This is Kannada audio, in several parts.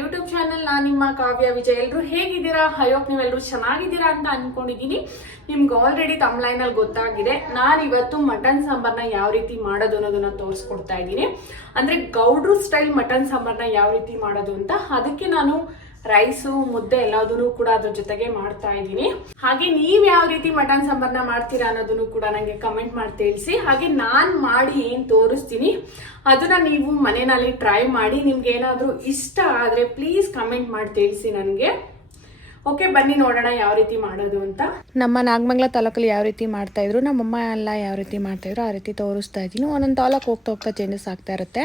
ಯೂಟ್ಯೂಬ್ ಚಾನೆಲ್ ನಾನು ನಿಮ್ಮ ಕಾವ್ಯ ವಿಜಯ್. ಎಲ್ಲರೂ ಹೇಗಿದ್ದೀರಾ? ಹಯೋಕ್ ನೀವೆಲ್ಲರೂ ಚೆನ್ನಾಗಿದ್ದೀರಾ ಅಂತ ಅನ್ಕೊಂಡಿದ್ದೀನಿ ನಿಮ್ಗೆ ಆಲ್ರೆಡಿ ತಮ್ಲೈನಲ್ಲಿ ಗೊತ್ತಾಗಿದೆ. ನಾನು ಇವತ್ತು ಮಟನ್ ಸಾಂಬಾರ್ನ ಯಾವ ರೀತಿ ಮಾಡೋದು ಅನ್ನೋದನ್ನ ತೋರಿಸ್ಕೊಡ್ತಾ ಇದ್ದೀನಿ. ಅಂದ್ರೆ ಗೌಡ್ರು ಸ್ಟೈಲ್ ಮಟನ್ ಸಾಂಬಾರ್ನ ಯಾವ ರೀತಿ ಮಾಡೋದು ಅಂತ. ಅದಕ್ಕೆ ನಾನು ರೈಸು ಮುದ್ದೆ ಎಲ್ಲದನ್ನು ಕೂಡ ಅದ್ರ ಜೊತೆಗೆ ಮಾಡ್ತಾ ಇದ್ದೀನಿ. ಹಾಗೆ ನೀವು ಯಾವ ರೀತಿ ಮಟನ್ ಸಾಂಬಾರ್ನ ಮಾಡ್ತೀರಾ ಅನ್ನೋದನ್ನು ಕೂಡ ನನಗೆ ಕಮೆಂಟ್ ಮಾಡಿ ತಿಳಿಸಿ. ಹಾಗೆ ನಾನು ಮಾಡಿ ಏನು ತೋರಿಸ್ತೀನಿ ಅದನ್ನ ನೀವು ಮನೆಯಲ್ಲಿ ಟ್ರೈ ಮಾಡಿ ನಿಮ್ಗೆ ಏನಾದರೂ ಇಷ್ಟ ಆದ್ರೆ ಪ್ಲೀಸ್ ಕಮೆಂಟ್ ಮಾಡಿ ತಿಳಿಸಿ ನನಗೆ. ಓಕೆ ಬನ್ನಿ ನೋಡೋಣ ಯಾವ ರೀತಿ ಮಾಡೋದು ಅಂತ. ನಮ್ಮ ನಾಗಮಂಗಲ ತಾಲೂಕಲ್ಲಿ ಯಾವ ರೀತಿ ಮಾಡ್ತಾ ಇದ್ರು ನಮ್ಮಮ್ಮ ಎಲ್ಲ ಯಾವ ರೀತಿ ಮಾಡ್ತಾ ಇದ್ರು ಆ ರೀತಿ ತೋರಿಸ್ತಾ ಇದ್ದೀನಿ. ಒಂದೊಂದು ತಾಲೂಕು ಹೋಗ್ತಾ ಹೋಗ್ತಾ ಚೇಂಜಸ್ ಆಗ್ತಾ ಇರುತ್ತೆ.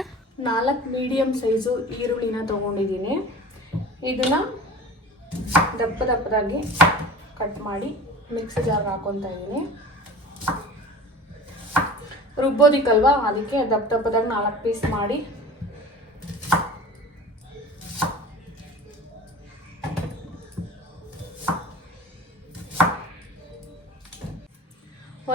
ನಾಲ್ಕು ಮೀಡಿಯಂ ಸೈಜು ಈರುಳ್ಳಿನ ತಗೊಂಡಿದ್ದೀನಿ. ಇದನ್ನ ದಪ್ಪ ದಪ್ಪದಾಗಿ ಕಟ್ ಮಾಡಿ ಮಿಕ್ಸಿ ಜಾರ್ಗೆ ಹಾಕೊತಾ ಇದ್ದೀನಿ. ರುಬ್ಬೋದಿಕ್ಕಲ್ವಾ? ಅದಕ್ಕೆ ದಪ್ಪ ದಪ್ಪದಾಗ ನಾಲ್ಕು ಪೀಸ್ ಮಾಡಿ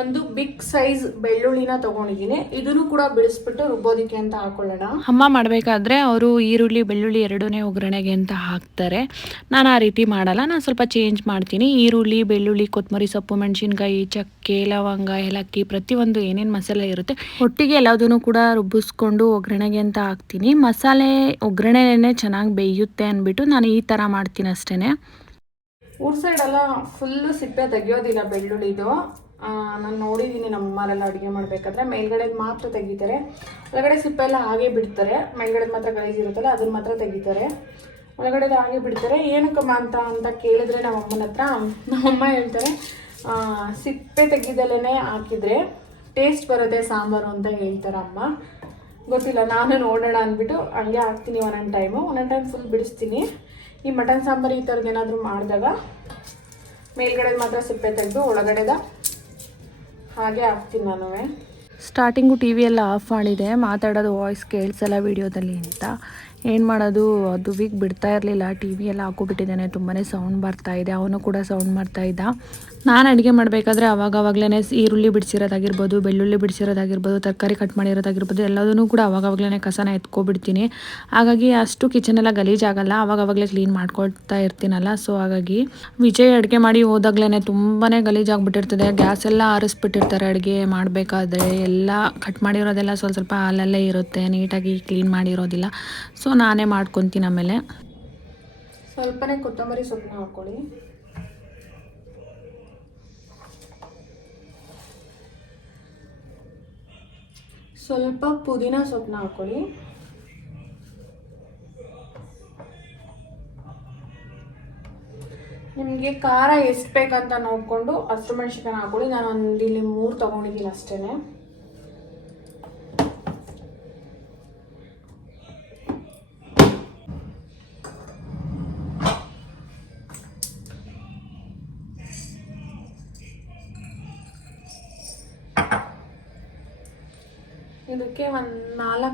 ಒಂದು ಬಿಗ್ ಸೈಜ್ ಬೆಳ್ಳುಳ್ಳಿನ ತಗೊಂಡಿದ್ದೀನಿ. ಇದನ್ನು ಕೂಡ ಬಿಡಿಸ್ಬಿಟ್ಟು ರುಬ್ಬೋದಿಕ್ಕೆ ಅಂತ ಹಾಕೊಳ್ಳೋಣ. ಅಮ್ಮ ಮಾಡಬೇಕಾದ್ರೆ ಅವರು ಈರುಳ್ಳಿ ಬೆಳ್ಳುಳ್ಳಿ ಎರಡನೇ ಒಗ್ಗರಣೆಗೆ ಅಂತ ಹಾಕ್ತಾರೆ. ನಾನು ಆ ರೀತಿ ಮಾಡಲ್ಲ. ನಾನು ಸ್ವಲ್ಪ ಚೇಂಜ್ ಮಾಡ್ತೀನಿ. ಈರುಳ್ಳಿ ಬೆಳ್ಳುಳ್ಳಿ ಕೊತ್ತಂಬರಿ ಸೊಪ್ಪು ಮೆಣಸಿನ್ಕಾಯಿ ಚಕ್ಕೆ ಲವಂಗ ಏಲಕ್ಕಿ ಪ್ರತಿಯೊಂದು ಏನೇನು ಮಸಾಲೆ ಇರುತ್ತೆ ಒಟ್ಟಿಗೆ ಎಲ್ಲದನ್ನು ಕೂಡ ರುಬ್ಬಿಸ್ಕೊಂಡು ಒಗ್ಗರಣೆಗೆ ಅಂತ ಹಾಕ್ತೀನಿ. ಮಸಾಲೆ ಒಗ್ಗರಣೆನೇ ಚೆನ್ನಾಗಿ ಬೇಯುತ್ತೆ ಅಂದ್ಬಿಟ್ಟು ನಾನು ಈ ಥರ ಮಾಡ್ತೀನಿ ಅಷ್ಟೇ ಊರ್ ಸೈಡ್ ಎಲ್ಲ ಫುಲ್ಲು ಸಿಪ್ಪೆ ತೆಗಿಯೋದಿಲ್ಲ ಬೆಳ್ಳುಳ್ಳಿದು. ನಾನು ನೋಡಿದ್ದೀನಿ ನಮ್ಮ ಅಮ್ಮರೆಲ್ಲ ಅಡುಗೆ ಮಾಡಬೇಕಾದ್ರೆ. ಮೇಲ್ಗಡೆ ಮಾತ್ರ ತೆಗಿತಾರೆ. ಒಳಗಡೆ ಸಿಪ್ಪೆ ಎಲ್ಲ ಹಾಗೆ ಬಿಡ್ತಾರೆ. ಮೇಲ್ಗಡೆ ಮಾತ್ರ ಗಲೀಜ್ ಅದನ್ನ ಮಾತ್ರ ತೆಗಿತಾರೆ. ಒಳಗಡೆ ಹಾಗೆ ಬಿಡ್ತಾರೆ. ಏನಕ್ಕಮ್ಮ ಅಂತ ಅಂತ ಕೇಳಿದ್ರೆ ನಮ್ಮ ಅಮ್ಮನ ಹತ್ರ ನಮ್ಮಮ್ಮ ಹೇಳ್ತಾರೆ ಸಿಪ್ಪೆ ತೆಗೆದಲ್ಲೇ ಹಾಕಿದ್ರೆ ಟೇಸ್ಟ್ ಬರುತ್ತೆ ಸಾಂಬಾರು ಅಂತ ಹೇಳ್ತಾರೆ ಅಮ್ಮ. ಗೊತ್ತಿಲ್ಲ, ನಾನು ನೋಡೋಣ ಅಂದ್ಬಿಟ್ಟು ಹಂಗೆ ಹಾಕ್ತೀನಿ ಒಂದೊಂದು ಟೈಮು ಒಂದೊಂದು ಟೈಮ್ ಫುಲ್ ಬಿಡಿಸ್ತೀನಿ. ಈ ಮಟನ್ ಸಾಂಬಾರು ಈ ಥರದ್ದು ಏನಾದರೂ ಮಾಡಿದಾಗ ಮೇಲ್ಗಡೆ ಮಾತ್ರ ಸಿಪ್ಪೆ ತೆಗೆದು ಒಳಗಡೆದ ಹಾಗೆ ಹಾಕ್ತೀನಿ ನಾನು ಸ್ಟಾರ್ಟಿಂಗು ಟಿ ವಿ ಎಲ್ಲ ಆಫ್ ಮಾಡಿದೆ. ಮಾತಾಡೋದು ವಾಯ್ಸ್ ಕೇಳಿಸಲ್ಲ ವಿಡಿಯೋದಲ್ಲಿ ಅಂತ. ಏನು ಮಾಡೋದು? ಅದು ವೀಕ್ ಬಿಡ್ತಾ ಇರಲಿಲ್ಲ. ಟಿ ವಿ ಎಲ್ಲ ಹಾಕೋಬಿಟ್ಟಿದ್ದಾನೆ ತುಂಬಾ ಸೌಂಡ್ ಬರ್ತಾ ಇದೆ. ಅವನು ಕೂಡ ಸೌಂಡ್ ಮಾಡ್ತಾ ಇದ್ದ. ನಾನು ಅಡುಗೆ ಮಾಡಬೇಕಾದ್ರೆ ಅವಾಗ ಅವಾಗಲೇ ಈರುಳ್ಳಿ ಬಿಡಿಸಿರೋದಾಗಿರ್ಬೋದು, ಬೆಳ್ಳುಳ್ಳಿ ಬಿಡಿಸಿರೋದಾಗಿರ್ಬೋದು, ತರಕಾರಿ ಕಟ್ ಮಾಡಿರೋದಾಗಿರ್ಬೋದು, ಎಲ್ಲದನ್ನೂ ಕೂಡ ಅವಾಗವಾಗಲೇ ಕಸನ ಎತ್ಕೊಬಿಡ್ತೀನಿ. ಹಾಗಾಗಿ ಅಷ್ಟು ಕಿಚನ್ ಎಲ್ಲ ಗಲೀಜಾಗಲ್ಲ. ಅವಾಗವಾಗಲೇ ಕ್ಲೀನ್ ಮಾಡ್ಕೊಳ್ತಾ ಇರ್ತೀನಲ್ಲ. ಸೊ ಹಾಗಾಗಿ ವಿಜಯ್ ಅಡುಗೆ ಮಾಡಿ ಹೋದಾಗ್ಲೇ ತುಂಬಾ ಗಲೀಜಾಗ್ಬಿಟ್ಟಿರ್ತದೆ. ಗ್ಯಾಸ್ ಎಲ್ಲ ಆರಿಸ್ಬಿಟ್ಟಿರ್ತಾರೆ ಅಡುಗೆ ಮಾಡಬೇಕಾದ್ರೆ. ಎಲ್ಲ ಕಟ್ ಮಾಡಿರೋದೆಲ್ಲ ಸ್ವಲ್ಪ ಸ್ವಲ್ಪ ಹಾಲಲ್ಲೇ ಇರುತ್ತೆ. ನೀಟಾಗಿ ಕ್ಲೀನ್ ಮಾಡಿರೋದಿಲ್ಲ. ಸೊ ನಾನೇ ಮಾಡ್ಕೊತೀನಿ ಆಮೇಲೆ. ಸ್ವಲ್ಪನೇ ಕೊತ್ತಂಬರಿ ಸೊಪ್ಪನ್ನ ಹಾಕ್ಕೊಳ್ಳಿ ಸ್ವಲ್ಪ ಪುದೀನ ಸೊಪ್ಪನ್ನ ಹಾಕ್ಕೊಳ್ಳಿ ನಿಮಗೆ ಖಾರ ಎಷ್ಟು ಬೇಕಂತ ನೋಡಿಕೊಂಡು ಹಸಿರು ಮೆಣಸಿನ ಹಾಕೊಳ್ಳಿ. ನಾನು ಒಂದು ಇಲ್ಲಿ ಮೂರು ತೊಗೊಂಡಿದ್ದೀನಿ ಅಷ್ಟೇ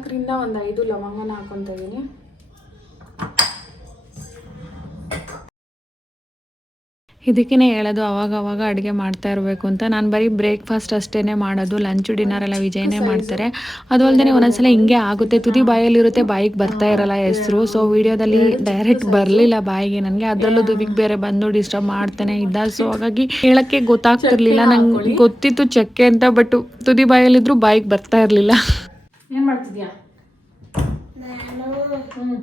ನಾಲ್ಕರಿಂದ ಒಂದು ಐದು ಲವಂಗನ ಹಾಕೊತ ಇದ್ದೀನಿ ಇದಕ್ಕೇ ಹೇಳೋದು ಅವಾಗ ಅವಾಗ ಅಡುಗೆ ಮಾಡ್ತಾ ಇರಬೇಕು ಅಂತ. ನಾನು ಬರೀ ಬ್ರೇಕ್ಫಾಸ್ಟ್ ಅಷ್ಟೇ ಮಾಡೋದು ಲಂಚ್ ಡಿನ್ನರ್ ಎಲ್ಲ ವಿಜಯನೇ ಮಾಡ್ತಾರೆ. ಅದು ಅಲ್ಲದೆ ಒಂದೊಂದ್ಸಲ ಹಿಂಗೆ ಆಗುತ್ತೆ. ತುದಿ ಬಾಯಲ್ಲಿರುತ್ತೆ ಬಾಯಿಗೆ ಬರ್ತಾ ಇರಲ್ಲ ಹೆಸರು. ಸೊ ವಿಡಿಯೋದಲ್ಲಿ ಡೈರೆಕ್ಟ್ ಬರಲಿಲ್ಲ ಬಾಯಿಗೆ ನನಗೆ. ಅದರಲ್ಲೂ ದುಬಿಗೆ ಬೇರೆ ಬಂದು ಡಿಸ್ಟರ್ಬ್ ಮಾಡ್ತಾನೆ ಇದ್ದ. ಸೊ ಹಾಗಾಗಿ ಹೇಳೋಕ್ಕೆ ಗೊತ್ತಾಗ್ತಿರ್ಲಿಲ್ಲ. ನಂಗೆ ಗೊತ್ತಿತ್ತು ಚಕ್ಕೆ ಅಂತ ಬಟ್ ತುದಿ ಬಾಯಲ್ಲಿದ್ರು ಬಾಯಿಗೆ ಬರ್ತಾ ಇರಲಿಲ್ಲ. ಏನು ಮಾಡ್ತಿದ್ಯಾ? ಹ್ಞೂ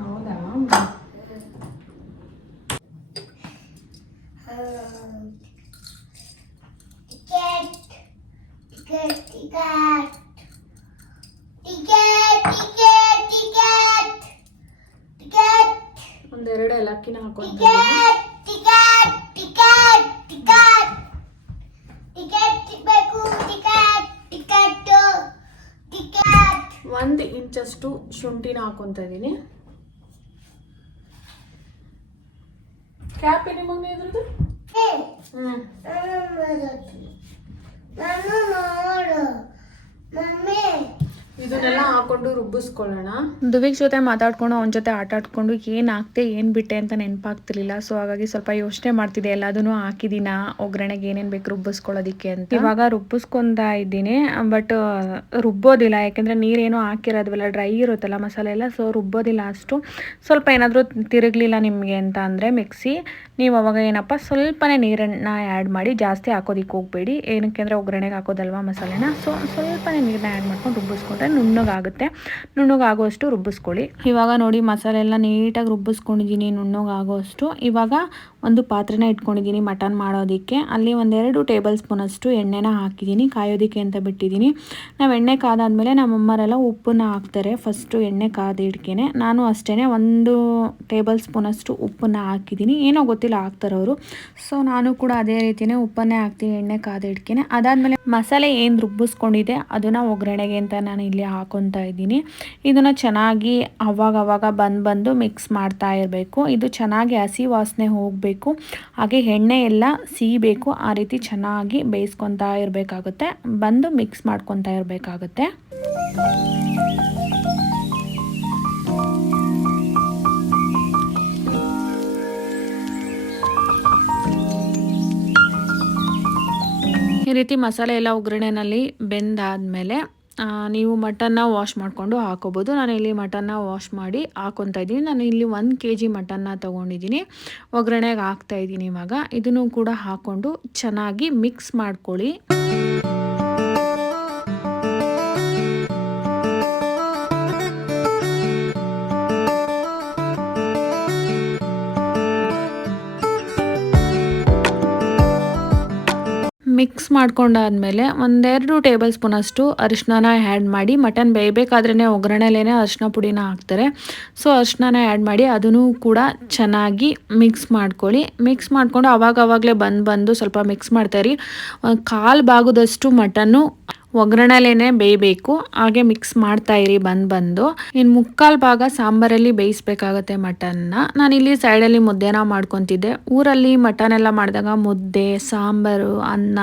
ಹೌದಾ? ಒಂದೆರಡು ಲಕ್ಕಿನ ಒಂದು ಇಂಚಷ್ಟು ಶುಂಠಿನ ಹಾಕೊತಾ ಇದ್ದೀನಿ ಕ್ಯಾಪ್ ಎಲ್ಲಿ ಮಗನೇ ಇದ್ರದ್ದು ಹ್ಞೂ ಇದು ಇದನ್ನೆಲ್ಲ ರುಬ್ಬಿಸ್ಕೊಳ್ಳೋಣ ದುವಿಗ್ ಜೊತೆ ಮಾತಾಡ್ಕೊಂಡು ಅವನ ಜೊತೆ ಆಟ ಆಡ್ಕೊಂಡು ಏನು ಹಾಕ್ತೆ ಏನು ಬಿಟ್ಟೆ ಅಂತ ನೆನಪಾಗ್ತಿರ್ಲಿಲ್ಲ. ಸೊ ಹಾಗಾಗಿ ಸ್ವಲ್ಪ ಯೋಚನೆ ಮಾಡ್ತಿದ್ದೆ, ಎಲ್ಲದನ್ನು ಹಾಕಿದೀನ? ಒಗ್ಗರಣೆಗೆ ಏನೇನು ಬೇಕು ರುಬ್ಬಿಸ್ಕೊಳ್ಳೋದಿಕ್ಕೆ ಅಂತ. ಇವಾಗ ರುಬ್ಬಿಸ್ಕೊಂತಾ ಇದ್ದೀನಿ, ಬಟ್ ರುಬ್ಬೋದಿಲ್ಲ. ಯಾಕೆಂದರೆ ನೀರೇನು ಹಾಕಿರೋದ್ವಲ್ಲ, ಡ್ರೈ ಇರುತ್ತಲ್ಲ ಮಸಾಲೆ ಎಲ್ಲ, ಸೊ ರುಬ್ಬೋದಿಲ್ಲ ಅಷ್ಟು. ಸ್ವಲ್ಪ ಏನಾದರೂ ತಿರುಗಲಿಲ್ಲ ನಿಮಗೆ ಅಂತ ಅಂದರೆ ಮಿಕ್ಸಿ. ನೀವು ಅವಾಗ ಏನಪ್ಪ, ಸ್ವಲ್ಪನೇ ನೀರನ್ನು ಆ್ಯಡ್ ಮಾಡಿ ಜಾಸ್ತಿ ಹಾಕೋದಿಕ್ಕೆ ಹೋಗಬೇಡಿ. ಏನಕ್ಕೆ ಅಂದರೆ ಒಗ್ಗರಣೆಗೆ ಹಾಕೋದಲ್ವಾ ಮಸಾಲೆನ. ಸೊ, ಸ್ವಲ್ಪನೇ ನೀರನ್ನ ಆ್ಯಡ್ ಮಾಡ್ಕೊಂಡು ರುಬ್ಬಿಸ್ಕೊಂಡ್ರೆ ನುಣ್ಣಗಾಗುತ್ತೆ. ನುಣ್ಣಗಾಗುವಷ್ಟು ರುಬ್ಬಿಸ್ಕೊಳ್ಳಿ. ಇವಾಗ ನೋಡಿ ಮಸಾಲೆ ಎಲ್ಲ ನೀಟಾಗಿ ರುಬ್ಬಿಸ್ಕೊಂಡಿದ್ದೀನಿ, ನುಣ್ಣಗಾಗುವಷ್ಟು. ಇವಾಗ ಒಂದು ಪಾತ್ರೆನ ಇಟ್ಕೊಂಡಿದ್ದೀನಿ ಮಟನ್ ಮಾಡೋದಕ್ಕೆ. ಅಲ್ಲಿ ಒಂದೆರಡು ಟೇಬಲ್ ಸ್ಪೂನಷ್ಟು ಎಣ್ಣೆನ ಹಾಕಿದ್ದೀನಿ, ಕಾಯೋದಕ್ಕೆ ಅಂತ ಬಿಟ್ಟಿದ್ದೀನಿ. ನಾವು ಎಣ್ಣೆ ಕಾದಾದ್ಮೇಲೆ ನಮ್ಮಮ್ಮರೆಲ್ಲ ಉಪ್ಪನ್ನ ಹಾಕ್ತಾರೆ ಫಸ್ಟು ಎಣ್ಣೆ ಕಾದಿಡ್ಕೇನೆ ನಾನು ಅಷ್ಟೇ ಒಂದು ಟೇಬಲ್ ಸ್ಪೂನಷ್ಟು ಉಪ್ಪನ್ನ ಹಾಕಿದ್ದೀನಿ. ಏನೋ ಗೊತ್ತಿಲ್ಲ ಹಾಕ್ತಾರೆ ಅವರು. ಸೊ ನಾನು ಕೂಡ ಅದೇ ರೀತಿಯೇ ಉಪ್ಪನ್ನೇ ಹಾಕ್ತೀನಿ, ಎಣ್ಣೆ ಕಾದಿಡ್ಕೇನೆ ಅದಾದಮೇಲೆ ಮಸಾಲೆ ಏನು ರುಬ್ಬಿಸ್ಕೊಂಡಿದೆ ಅದನ್ನು ಒಗ್ಗರಣೆಗೆ ಅಂತ ನಾನು ಇಲ್ಲಿ ಹಾಕೊತಾ ಇದ್ದೀನಿ. ಇದನ್ನು ಚೆನ್ನಾಗಿ ಅವಾಗ ಅವಾಗ ಬಂದು ಬಂದು ಮಿಕ್ಸ್ ಮಾಡ್ತಾ ಇರಬೇಕು. ಇದು ಚೆನ್ನಾಗಿ ಹಸಿ ವಾಸನೆ ಹೋಗಬೇಕು. ಹಾಗೆ ಎಣ್ಣೆ ಎಲ್ಲ ಸೀಬೇಕು. ಆ ರೀತಿ ಚೆನ್ನಾಗಿ ಬೇಯಿಸ್ಕೊತಾ ಇರಬೇಕಾಗುತ್ತೆ. ಬಂದು ಮಿಕ್ಸ್ ಮಾಡ್ಕೊತಾ ಇರಬೇಕಾಗುತ್ತೆ. ಈ ರೀತಿ ಮಸಾಲೆ ಎಲ್ಲ ಒಗ್ಗರಣೆನಲ್ಲಿ ಬೆಂದಾದಮೇಲೆ ನೀವು ಮಟನ್ನ ವಾಶ್ ಮಾಡಿಕೊಂಡು ಹಾಕೋಬೋದು. ನಾನು ಇಲ್ಲಿ ಮಟನ್ನ ವಾಶ್ ಮಾಡಿ ಹಾಕೊತಾ ಇದ್ದೀನಿ. ನಾನು ಇಲ್ಲಿ ಒಂದು ಕೆ ಜಿ ಮಟನ್ನ ತೊಗೊಂಡಿದ್ದೀನಿ. ಒಗ್ಗರಣೆಗೆ ಹಾಕ್ತಾ ಇದ್ದೀನಿ ಇವಾಗ. ಇದನ್ನು ಕೂಡ ಹಾಕ್ಕೊಂಡು ಚೆನ್ನಾಗಿ ಮಿಕ್ಸ್ ಮಾಡ್ಕೊಳ್ಳಿ. ಮಿಕ್ಸ್ ಮಾಡ್ಕೊಂಡಾದ್ಮೇಲೆ ಒಂದೆರಡು ಟೇಬಲ್ ಸ್ಪೂನಷ್ಟು ಅರಿಶಿನ ಆ್ಯಡ್ ಮಾಡಿ ಮಟನ್ ಬೇಯಬೇಕಾದ್ರೇ ಒಗ್ಗರಣೆಲೇ ಅರಿಶಿನ ಪುಡಿನ ಹಾಕ್ತಾರೆ. ಸೊ ಅರಿಶಿನ ಆ್ಯಡ್ ಮಾಡಿ ಅದನ್ನು ಕೂಡ ಚೆನ್ನಾಗಿ ಮಿಕ್ಸ್ ಮಾಡ್ಕೊಳ್ಳಿ. ಮಿಕ್ಸ್ ಮಾಡಿಕೊಂಡು ಅವಾಗವಾಗಲೇ ಬಂದು ಬಂದು ಸ್ವಲ್ಪ ಮಿಕ್ಸ್ ಮಾಡ್ತಾಯಿರಿ ಕಾಲು ಭಾಗದಷ್ಟು ಮಟನ್ನು ಒಗ್ಗರಣೆಲೇ ಬೇಯಬೇಕು. ಹಾಗೆ ಮಿಕ್ಸ್ ಮಾಡ್ತಾ ಇರಿ, ಬಂದು ಬಂದು. ಇನ್ನು ಮುಕ್ಕಾಲು ಭಾಗ ಸಾಂಬಾರಲ್ಲಿ ಬೇಯಿಸ್ಬೇಕಾಗತ್ತೆ ಮಟನ್ನ. ನಾನಿಲ್ಲಿ ಸೈಡಲ್ಲಿ ಮುದ್ದೆನ ಮಾಡ್ಕೊತಿದ್ದೆ. ಊರಲ್ಲಿ ಮಟನ್ ಎಲ್ಲ ಮಾಡಿದಾಗ ಮುದ್ದೆ, ಸಾಂಬಾರು, ಅನ್ನ,